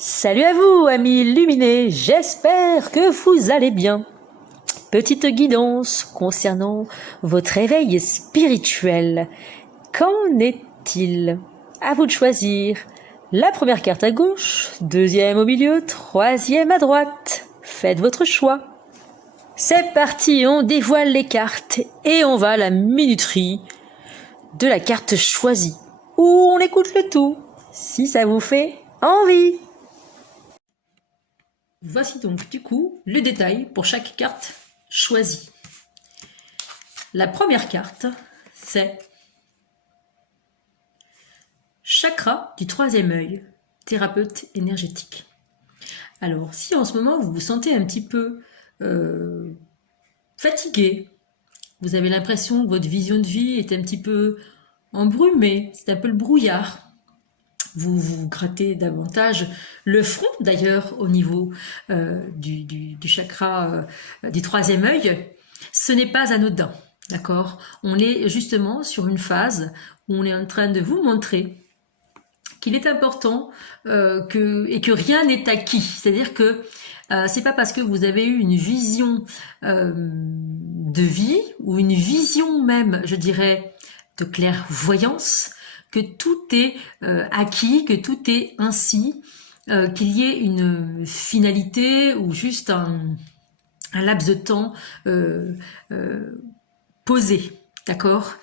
Salut à vous, amis illuminés, j'espère que vous allez bien. Petite guidance concernant votre éveil spirituel. Qu'en est-il? À vous de choisir. La première carte à gauche, deuxième au milieu, troisième à droite. Faites votre choix. C'est parti, on dévoile les cartes et on va à la minuterie de la carte choisie. Où on écoute le tout, si ça vous fait envie. Voici donc du coup le détail pour chaque carte choisie. La première carte, c'est chakra du troisième œil, thérapeute énergétique. Alors, si en ce moment vous vous sentez un petit peu fatigué, vous avez l'impression que votre vision de vie est un petit peu embrumée, c'est un peu le brouillard, vous vous grattez davantage le front d'ailleurs au niveau du chakra du troisième œil, ce n'est pas anodin, d'accord? On est justement sur une phase où on est en train de vous montrer qu'il est important que rien n'est acquis, c'est-à-dire que c'est pas parce que vous avez eu une vision de vie ou une vision même, je dirais, de clairvoyance, que tout est acquis, que tout est ainsi, qu'il y ait une finalité ou juste un laps de temps posé, d'accord?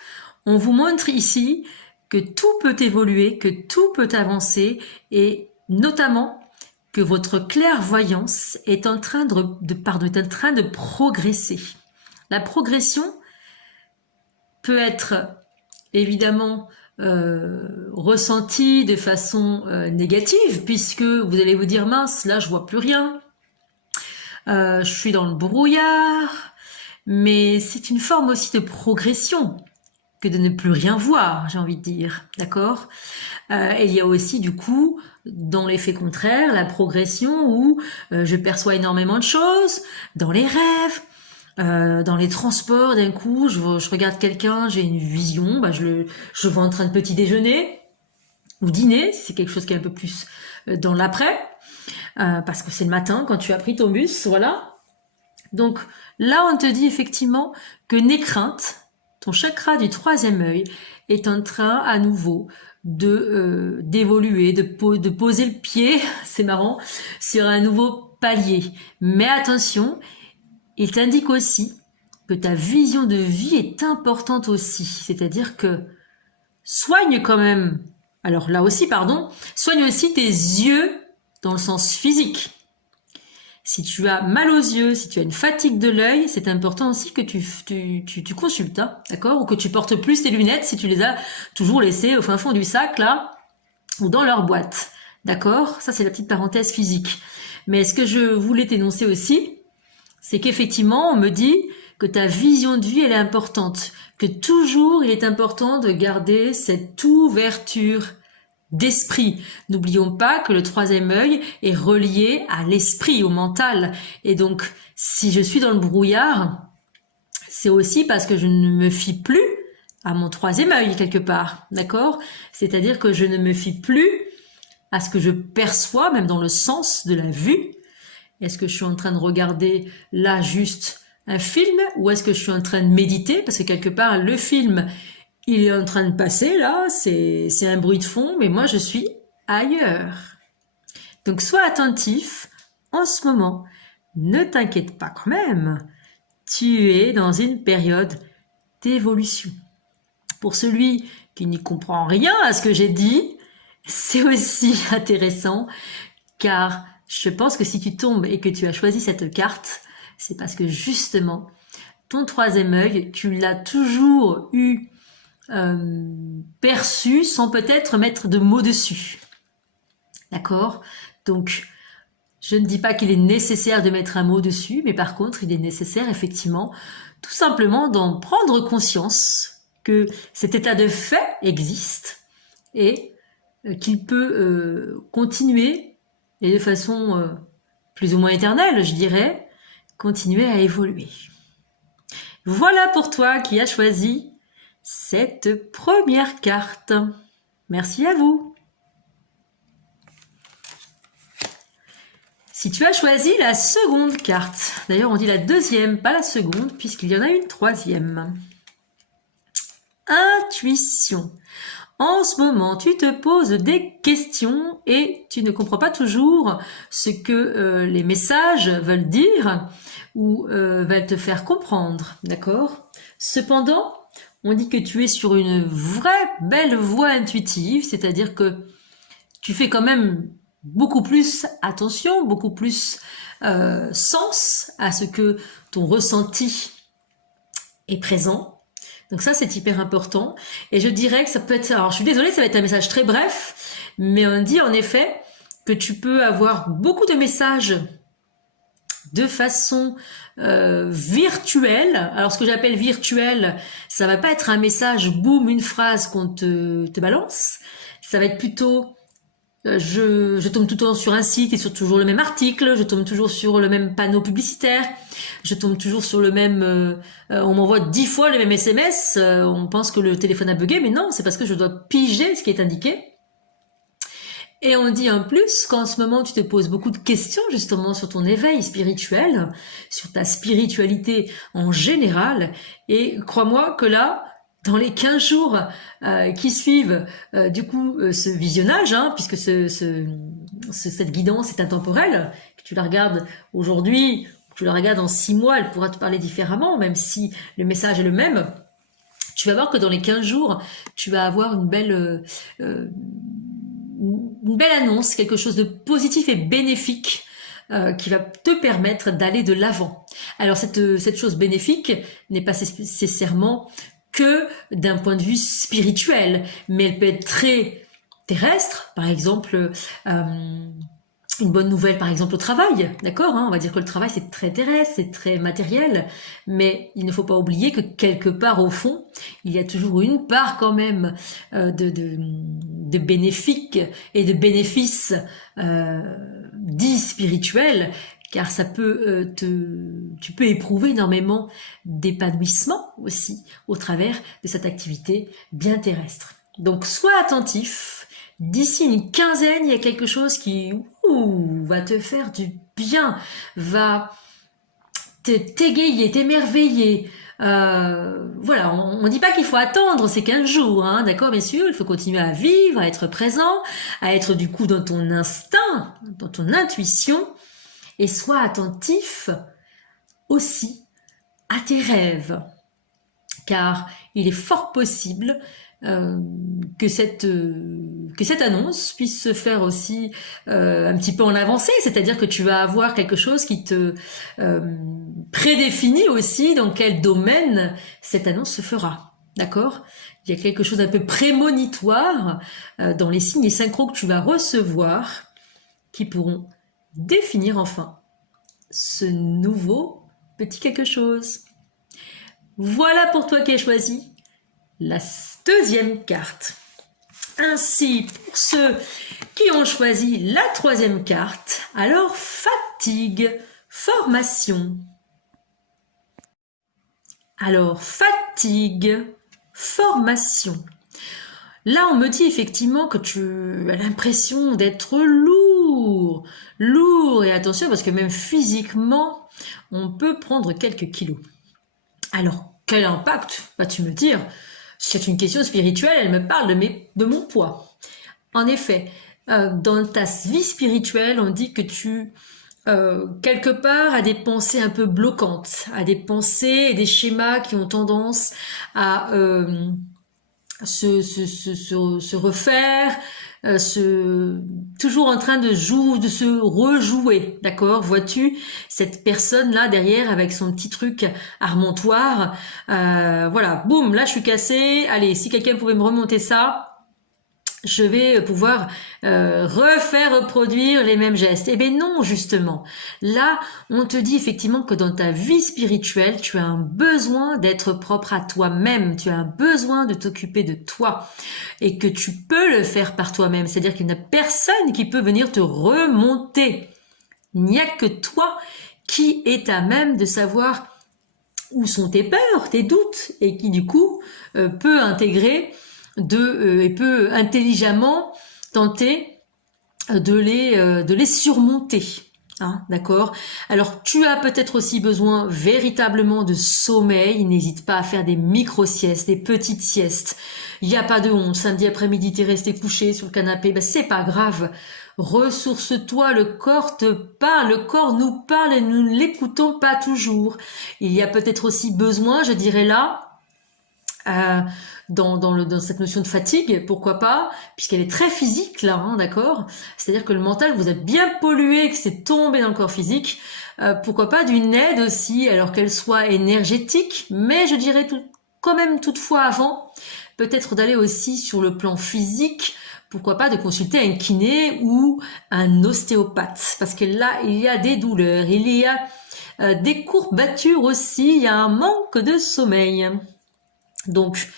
On vous montre ici que tout peut évoluer, que tout peut avancer et notamment que votre clairvoyance est en train de progresser. La progression peut être évidemment ressenti de façon négative, puisque vous allez vous dire mince, là je vois plus rien, je suis dans le brouillard, mais c'est une forme aussi de progression que de ne plus rien voir, j'ai envie de dire, d'accord? Il y a aussi du coup, dans l'effet contraire, la progression où je perçois énormément de choses, dans les rêves, dans les transports, d'un coup, je regarde quelqu'un, j'ai une vision, je vois en train de petit déjeuner ou dîner, si c'est quelque chose qui est un peu plus dans l'après, parce que c'est le matin quand tu as pris ton bus, voilà. Donc là, on te dit effectivement que n'aie crainte, ton chakra du troisième œil est en train à nouveau d'évoluer, de poser le pied, c'est marrant, sur un nouveau palier. Mais attention, il t'indique aussi que ta vision de vie est importante aussi. C'est-à-dire que soigne quand même, alors là aussi, pardon, soigne aussi tes yeux dans le sens physique. Si tu as mal aux yeux, si tu as une fatigue de l'œil, c'est important aussi que tu consultes, hein, d'accord? Ou que tu portes plus tes lunettes si tu les as toujours laissées au fin fond du sac, là, ou dans leur boîte, d'accord? Ça, c'est la petite parenthèse physique. Mais ce que je voulais t'énoncer aussi, c'est qu'effectivement, on me dit que ta vision de vie, elle est importante, que toujours, il est important de garder cette ouverture d'esprit. N'oublions pas que le troisième œil est relié à l'esprit, au mental. Et donc, si je suis dans le brouillard, c'est aussi parce que je ne me fie plus à mon troisième œil, quelque part, d'accord? C'est-à-dire que je ne me fie plus à ce que je perçois, même dans le sens de la vue. Est-ce que je suis en train de regarder là juste un film ou est-ce que je suis en train de méditer? Parce que quelque part, le film, il est en train de passer là, c'est un bruit de fond, mais moi je suis ailleurs. Donc sois attentif en ce moment. Ne t'inquiète pas quand même. Tu es dans une période d'évolution. Pour celui qui n'y comprend rien à ce que j'ai dit, c'est aussi intéressant car je pense que si tu tombes et que tu as choisi cette carte, c'est parce que justement, ton troisième œil, tu l'as toujours eu perçu sans peut-être mettre de mots dessus. D'accord? Donc, je ne dis pas qu'il est nécessaire de mettre un mot dessus, mais par contre, il est nécessaire effectivement tout simplement d'en prendre conscience que cet état de fait existe et qu'il peut continuer et de façon plus ou moins éternelle, je dirais, continuer à évoluer. Voilà pour toi qui as choisi cette première carte. Merci à vous. Si tu as choisi la seconde carte, d'ailleurs on dit la deuxième, pas la seconde, puisqu'il y en a une troisième. Intuition. En ce moment, tu te poses des questions et tu ne comprends pas toujours ce que les messages veulent dire ou veulent te faire comprendre, d'accord? Cependant, on dit que tu es sur une vraie belle voie intuitive, c'est-à-dire que tu fais quand même beaucoup plus attention, beaucoup plus sens à ce que ton ressenti est présent. Donc ça, c'est hyper important. Et je dirais que ça peut être... Alors, je suis désolée, ça va être un message très bref, mais on dit en effet que tu peux avoir beaucoup de messages de façon virtuelle. Alors, ce que j'appelle virtuel, ça va pas être un message, boum, une phrase qu'on te balance. Ça va être plutôt... Je tombe tout le temps sur un site et sur toujours le même article, je tombe toujours sur le même panneau publicitaire, je tombe toujours sur le même... on m'envoie 10 fois le même SMS, on pense que le téléphone a bugué, mais non, c'est parce que je dois piger ce qui est indiqué. Et on dit en plus qu'en ce moment, tu te poses beaucoup de questions justement sur ton éveil spirituel, sur ta spiritualité en général, et crois-moi que là... Dans les 15 jours qui suivent du coup ce visionnage, hein, puisque cette guidance est intemporelle, que tu la regardes aujourd'hui, que tu la regardes dans 6 mois, elle pourra te parler différemment, même si le message est le même. Tu vas voir que dans les 15 jours, tu vas avoir une belle annonce, quelque chose de positif et bénéfique qui va te permettre d'aller de l'avant. Alors cette chose bénéfique n'est pas nécessairement que d'un point de vue spirituel, mais elle peut être très terrestre, par exemple une bonne nouvelle par exemple au travail, d'accord, hein, on va dire que le travail c'est très terrestre, c'est très matériel, mais il ne faut pas oublier que quelque part au fond, il y a toujours une part quand même de bénéfiques et de bénéfices dits spirituels, car ça peut tu peux éprouver énormément d'épanouissement aussi au travers de cette activité bien terrestre. Donc sois attentif, d'ici une quinzaine, il y a quelque chose qui va te faire du bien, va t'égayer, t'émerveiller. Voilà, on ne dit pas qu'il faut attendre ces 15 jours, hein, d'accord, messieurs, il faut continuer à vivre, à être présent, à être du coup dans ton instinct, dans ton intuition, et sois attentif aussi à tes rêves, car il est fort possible que cette annonce puisse se faire aussi un petit peu en avancée, c'est-à-dire que tu vas avoir quelque chose qui te prédéfinit aussi dans quel domaine cette annonce se fera, d'accord? Il y a quelque chose d'un peu prémonitoire dans les signes et synchros que tu vas recevoir qui pourront définir enfin ce nouveau petit quelque chose. Voilà pour toi qui as choisi la deuxième carte. Ainsi, pour ceux qui ont choisi la troisième carte, alors fatigue, formation. Alors fatigue, formation. Là, on me dit effectivement que tu as l'impression d'être lourd. Et attention, parce que même physiquement, on peut prendre quelques kilos. Alors, quel impact, vas-tu me dire? C'est une question spirituelle, elle me parle de mon poids. En effet, dans ta vie spirituelle, on dit que tu, quelque part, as des pensées un peu bloquantes, as des pensées et des schémas qui ont tendance à... se refaire, toujours en train de se rejouer, d'accord? Vois-tu cette personne-là derrière avec son petit truc armontoir, voilà, boum, là je suis cassée, allez, si quelqu'un pouvait me remonter ça, je vais pouvoir reproduire les mêmes gestes. Eh bien non, justement. Là, on te dit effectivement que dans ta vie spirituelle, tu as un besoin d'être propre à toi-même. Tu as un besoin de t'occuper de toi. Et que tu peux le faire par toi-même. C'est-à-dire qu'il n'y a personne qui peut venir te remonter. Il n'y a que toi qui est à même de savoir où sont tes peurs, tes doutes. Et qui, du coup, peut intégrer et peut intelligemment tenter de les surmonter. Hein, d'accord? Alors, tu as peut-être aussi besoin véritablement de sommeil. N'hésite pas à faire des micro-siestes, des petites siestes. Il n'y a pas de honte. Samedi après-midi, t'es resté couché sur le canapé. Ben, c'est pas grave. Ressource-toi. Le corps te parle. Le corps nous parle et nous ne l'écoutons pas toujours. Il y a peut-être aussi besoin, je dirais là, euh, dans cette notion de fatigue, pourquoi pas, puisqu'elle est très physique là, hein, d'accord? C'est-à-dire que le mental vous a bien pollué, que c'est tombé dans le corps physique. Pourquoi pas d'une aide aussi, alors qu'elle soit énergétique, mais je dirais quand même toutefois avant, peut-être d'aller aussi sur le plan physique. Pourquoi pas de consulter un kiné ou un ostéopathe, parce que là il y a des douleurs, il y a des courbatures aussi, il y a un manque de sommeil. Donc,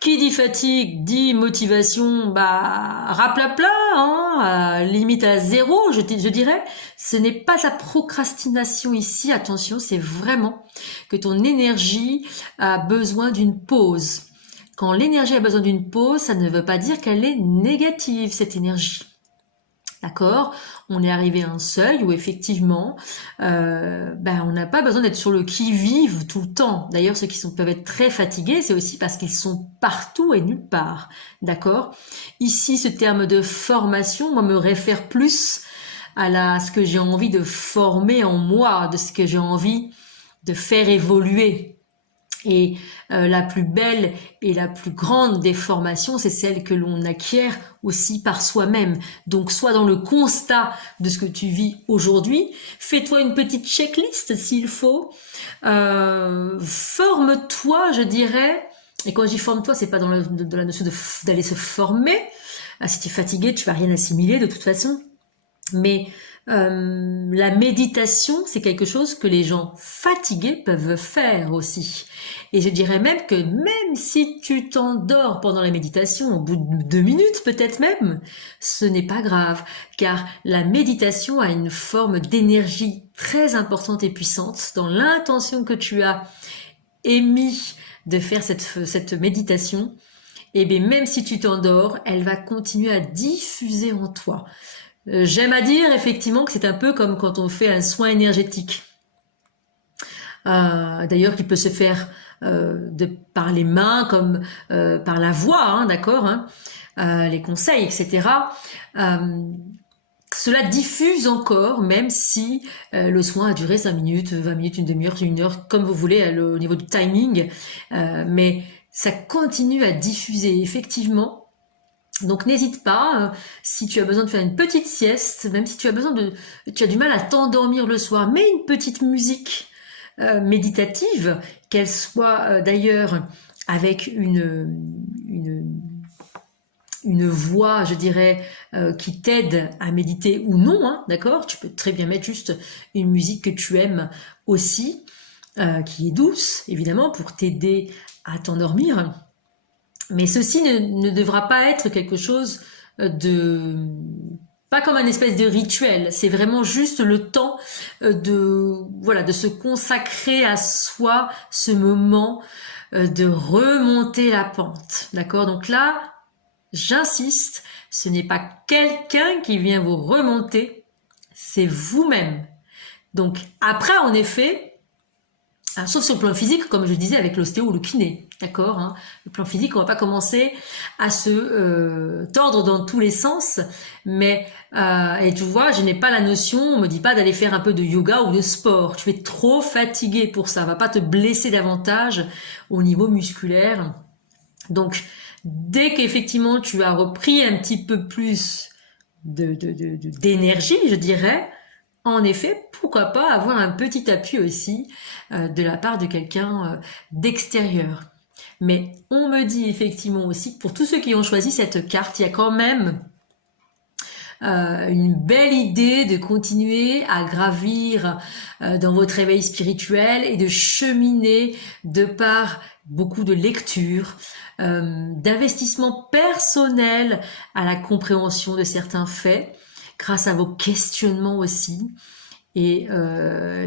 qui dit fatigue, dit motivation, bah, raplapla, hein, limite à zéro, je dirais. Ce n'est pas la procrastination ici, attention, c'est vraiment que ton énergie a besoin d'une pause. Quand l'énergie a besoin d'une pause, ça ne veut pas dire qu'elle est négative, cette énergie. D'accord? On est arrivé à un seuil où effectivement, on n'a pas besoin d'être sur le qui-vive tout le temps. D'ailleurs, ceux qui peuvent être très fatigués, c'est aussi parce qu'ils sont partout et nulle part. D'accord? Ici, ce terme de formation, moi, me réfère plus à ce que j'ai envie de former en moi, de ce que j'ai envie de faire évoluer. Et la plus belle et la plus grande des formations, c'est celle que l'on acquiert aussi par soi-même. Donc, sois dans le constat de ce que tu vis aujourd'hui. Fais-toi une petite checklist s'il faut. Forme-toi, je dirais. Et quand je dis forme-toi, c'est pas dans la notion d'aller se former. Si tu es fatigué, tu vas rien assimiler de toute façon. Mais la méditation, c'est quelque chose que les gens fatigués peuvent faire aussi. Et je dirais même que même si tu t'endors pendant la méditation, au bout de 2 minutes peut-être même, ce n'est pas grave, car la méditation a une forme d'énergie très importante et puissante dans l'intention que tu as émis de faire cette méditation. Et bien même si tu t'endors, elle va continuer à diffuser en toi. J'aime à dire effectivement que c'est un peu comme quand on fait un soin énergétique. D'ailleurs, qui peut se faire par les mains comme par la voix, hein, d'accord, hein, les conseils, etc. Cela diffuse encore, même si le soin a duré 5 minutes, 20 minutes, une demi-heure, 1 heure, comme vous voulez, au niveau du timing. Mais ça continue à diffuser, effectivement. Donc n'hésite pas, si tu as besoin de faire une petite sieste, même si tu as du mal à t'endormir le soir, mets une petite musique méditative, qu'elle soit d'ailleurs avec une voix, je dirais, qui t'aide à méditer ou non, hein, d'accord? Tu peux très bien mettre juste une musique que tu aimes aussi, qui est douce, évidemment, pour t'aider à t'endormir. Mais ceci ne devra pas être quelque chose pas comme un espèce de rituel. C'est vraiment juste le temps de se consacrer à soi, ce moment de remonter la pente. D'accord? Donc là, j'insiste, ce n'est pas quelqu'un qui vient vous remonter, c'est vous-même. Donc après, en effet, sauf sur le plan physique, comme je disais avec l'ostéo ou le kiné, d'accord, hein. Le plan physique, on va pas commencer à se tordre dans tous les sens, mais et tu vois, je n'ai pas la notion, on me dit pas d'aller faire un peu de yoga ou de sport. Tu es trop fatigué pour ça, va pas te blesser davantage au niveau musculaire. Donc, dès qu'effectivement tu as repris un petit peu plus d'énergie, je dirais. En effet, pourquoi pas avoir un petit appui aussi de la part de quelqu'un d'extérieur. Mais on me dit effectivement aussi que pour tous ceux qui ont choisi cette carte, il y a quand même une belle idée de continuer à gravir dans votre éveil spirituel et de cheminer de par beaucoup de lectures, d'investissement personnel à la compréhension de certains faits, grâce à vos questionnements aussi, et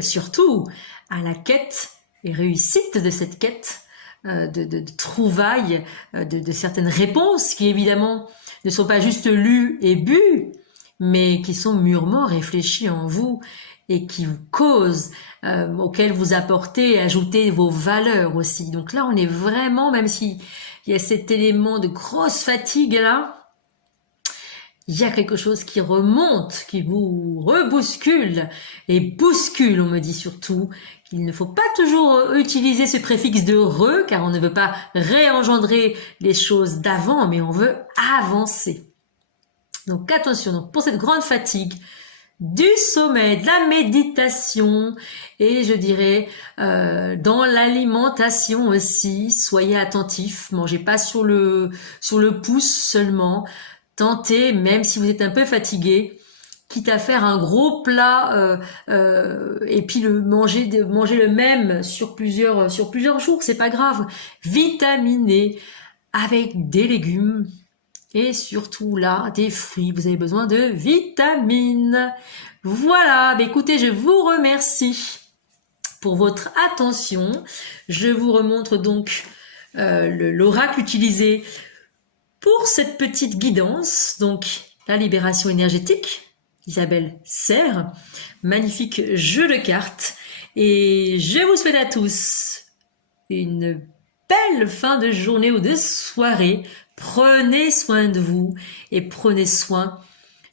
surtout à la quête et réussite de cette quête de trouvailles, de certaines réponses qui évidemment ne sont pas juste lues et bues, mais qui sont mûrement réfléchies en vous et qui vous cause, auquel vous apportez et ajoutez vos valeurs aussi. Donc là, on est vraiment, même s'il y a cet élément de grosse fatigue là, il y a quelque chose qui remonte, qui vous rebouscule et bouscule, on me dit surtout qu'il ne faut pas toujours utiliser ce préfixe de re, car on ne veut pas réengendrer les choses d'avant, mais on veut avancer. Donc attention, donc pour cette grande fatigue, du sommeil, de la méditation et je dirais dans l'alimentation aussi, soyez attentifs, mangez pas sur le pouce seulement, tentez, même si vous êtes un peu fatigué, quitte à faire un gros plat et puis manger le même sur plusieurs jours, c'est pas grave, vitaminé avec des légumes. Et surtout là, des fruits, vous avez besoin de vitamines. Voilà, bah écoutez, je vous remercie pour votre attention. Je vous remontre donc l'oracle utilisé pour cette petite guidance. Donc, la libération énergétique, Isabelle Serre. Magnifique jeu de cartes. Et je vous souhaite à tous une belle fin de journée ou de soirée. Prenez soin de vous et prenez soin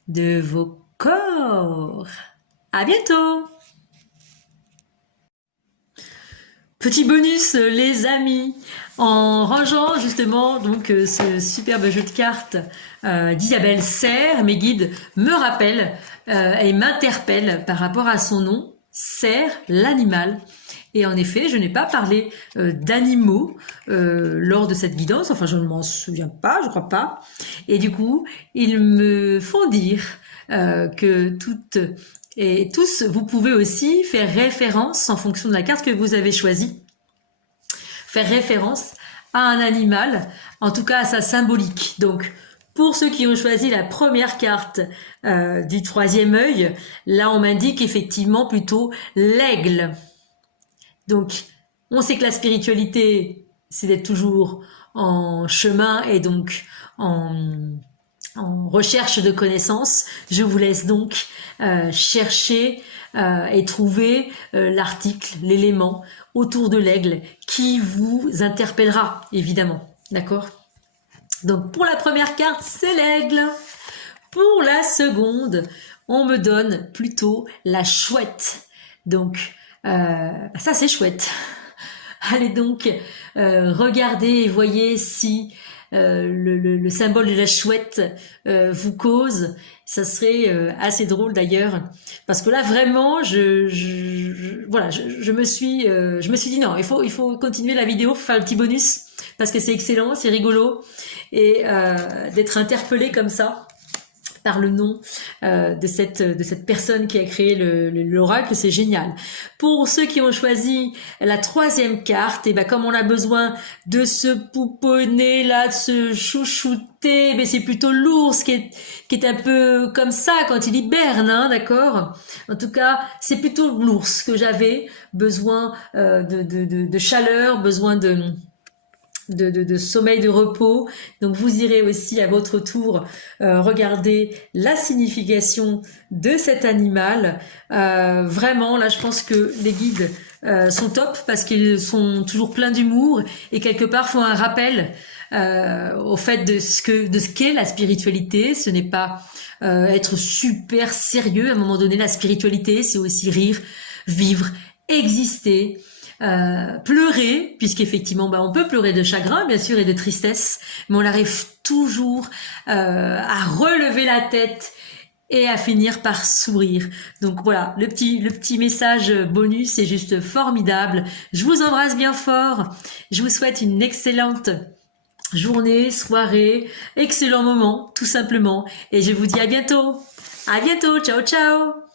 de vos corps. À bientôt! Petit bonus, les amis, en rangeant justement donc ce superbe jeu de cartes d'Isabelle Serre, mes guides me rappellent et m'interpellent par rapport à son nom, Serre, l'animal. Et en effet, je n'ai pas parlé d'animaux lors de cette guidance, enfin je ne m'en souviens pas, je crois pas. Et du coup, ils me font dire que toutes et tous, vous pouvez aussi faire référence, en fonction de la carte que vous avez choisie, faire référence à un animal, en tout cas à sa symbolique. Donc, pour ceux qui ont choisi la première carte du troisième œil, là on m'indique effectivement plutôt l'aigle. Donc, on sait que la spiritualité, c'est d'être toujours en chemin et donc en recherche de connaissances. Je vous laisse donc chercher et trouver l'article, l'élément autour de l'aigle qui vous interpellera, évidemment. D'accord? Donc, pour la première carte, c'est l'aigle. Pour la seconde, on me donne plutôt la chouette. Donc, ça c'est chouette. Allez donc regardez et voyez si le symbole de la chouette vous cause. Ça serait assez drôle d'ailleurs, parce que là vraiment voilà, je me suis dit non, il faut continuer la vidéo, faire un petit bonus parce que c'est excellent, c'est rigolo et d'être interpellé comme ça par le nom de cette personne qui a créé l'oracle, c'est génial. Pour ceux qui ont choisi la troisième carte, et ben comme on a besoin de se pouponner là, de se chouchouter, mais c'est plutôt l'ours qui est un peu comme ça quand il hiberne, hein, d'accord. En tout cas, c'est plutôt l'ours que j'avais besoin de chaleur, besoin de sommeil, de repos. Donc vous irez aussi à votre tour regarder la signification de cet animal. Vraiment, là je pense que les guides sont top parce qu'ils sont toujours pleins d'humour et quelque part font un rappel au fait de ce qu'est la spiritualité. Ce n'est pas être super sérieux. À un moment donné, la spiritualité, c'est aussi rire, vivre, exister. Pleurer, puisqu'effectivement on peut pleurer de chagrin bien sûr et de tristesse, mais on arrive toujours à relever la tête et à finir par sourire. Donc voilà, le petit message bonus est juste formidable. Je vous embrasse bien fort, je vous souhaite une excellente journée, soirée, excellent moment tout simplement, et je vous dis à bientôt, ciao ciao.